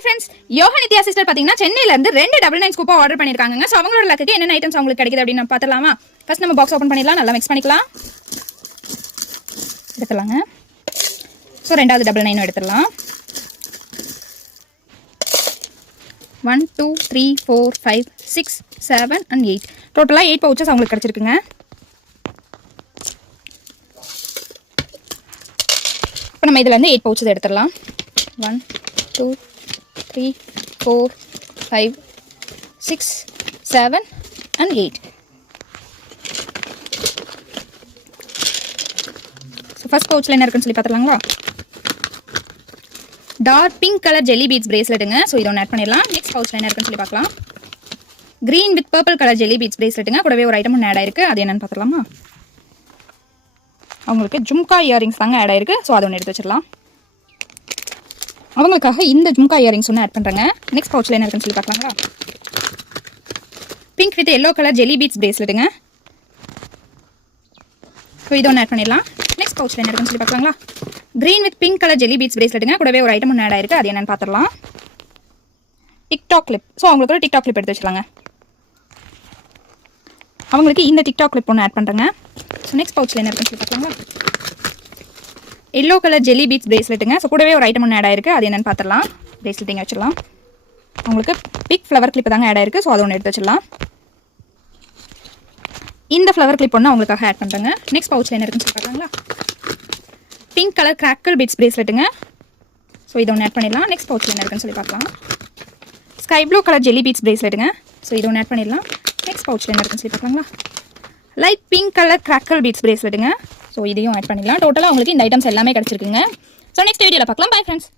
Hi friends, yoga Nithya sister பார்த்தீங்கன்னா சென்னையிலேருந்து 2 99 ஸ்கூப்பா order பண்ணியிருக்காங்க. ஸோ அவங்களோட லக்குக்கு என்னென்ன ஐட்டம்ஸ் அவங்களுக்கு கிடைக்குது அப்படின்னு நம்ம பார்த்துலாமா? ஃபர்ஸ்ட் நம்ம பாக்ஸ் ஓப்பன் பண்ணிடலாம், நல்லா மிக்ஸ் பண்ணிக்கலாம், எடுத்துடலாங்க. ஸோ ரெண்டாவது 99 எடுத்துடலாம். 1 2 3 4 5 6 7 and 8 டோட்டலாக 8 பவுச்சஸ் அவங்களுக்கு கிடச்சிருக்குங்க. இப்போ நம்ம இதில் 8 பவுச்சஸ் எடுத்துடலாம். 1 2 3 4 5 6 7 and 8. ஸோ ஃபர்ஸ்ட் பவுச்சில் என்ன இருக்குன்னு சொல்லி பார்த்துலாங்களா? Dark pink colour jelly beads பிரேஸ்லெட்டுங்க. ஸோ இதை ஒன்று ஆட் பண்ணிடலாம். நெக்ஸ்ட் பவுச்சில் என்ன இருக்குன்னு சொல்லி பார்க்கலாம். Green with purple colour jelly beads பிரேஸ்லெட்டுங்க. கூடவே ஒரு ஐட்டம் ஒன்று ஆட் ஆயிருக்கு. அது என்னன்னு பார்த்துலாமா? அவங்களுக்கு ஜும்கா இயரிங்ஸ் தாங்க ஆட் ஆயிருக்கு. ஸோ அதை ஒன்று எடுத்து வச்சிடலாம். அவங்களுக்காக இந்த ஜும்கா இயரிங்ஸ் ஒன்று ஆட் பண்ணுறேங்க. நெக்ஸ்ட் பவுச்சில் என்ன இருக்குன்னு சொல்லி பார்க்கலாங்களா? Pink with yellow colour jelly beads பிரேஸ்லெட்டுங்க. ஸோ இதை ஒன்று ஆட் பண்ணிடலாம். நெக்ஸ்ட் பவுச்சில் என்ன இருக்குன்னு சொல்லி பார்க்கலாங்களா? Green with pink colour jelly beads பிரேஸ்லெட்டுங்க. கூடவே ஒரு ஐட்டம் ஒன்று ஆட் ஆயிருக்கு. அது என்னன்னு பார்த்துடலாம். TikTok clip. ஸோ அவங்களுக்கு ஒரு டிக்டாக் கிளிப் எடுத்து வச்சுலாங்க. அவங்களுக்கு இந்த டிக்டாக் கிளிப் ஒன்று ஆட் பண்ணுறேங்க. ஸோ நெக்ஸ்ட் பவுச்சில் என்ன இருக்குன்னு சொல்லி பார்க்கலாங்களா? எல்லோ கலர் ஜெல்லி பீட்ஸ் பிரேஸ்லெட்டுங்க. ஸோ கூடவே ஒரு ஐட்டம் ஒன்று ஆட் ஆயிருக்கு. அது என்னன்னு பார்த்துடலாம். பிரேஸ்லெட்டிங்க வச்சிடலாம். அவங்களுக்கு பிக் ஃப்ளவர் கிளிப் தாங்க ஆட் ஆயிருக்கு. ஸோ அதை ஒன்று எடுத்து வச்சிடலாம். இந்த ஃப்ளவர் கிளிப் ஒன்று அவங்களுக்காக ஆட் பண்ணுறேங்க. நெக்ஸ்ட் பவுச்சில் என்ன இருக்குன்னு சொல்லி பார்க்கலாங்களா? பிங்க் கலர் கிராக்கிள் பீட்ஸ் பிரேஸ்லெட்டுங்க. ஸோ இதை ஒன்று ஆட் பண்ணிடலாம். நெக்ஸ்ட் பவுச்சில் என்ன இருக்குன்னு சொல்லி பார்க்கலாம். Sky blue colour jelly beads பிரேஸ்லெட்டுங்க. ஸோ இதை ஒன்று ஆட் பண்ணிடலாம். நெக்ஸ்ட் பவுச்சில் என்ன இருக்குன்னு சொல்லி பார்க்கலாங்களா? Light pink colour crackle beads பிரேஸ்லெட்டுங்க. ஸோ இதையும் ஆட் பண்ணிடலாம். டோட்டலாக உங்களுக்கு இந்த ஐட்டம்ஸ் எல்லாமே கிடச்சிருக்குங்க. ஸோ நெக்ஸ்ட் வீடியோவில் பார்க்கலாம். Bye friends.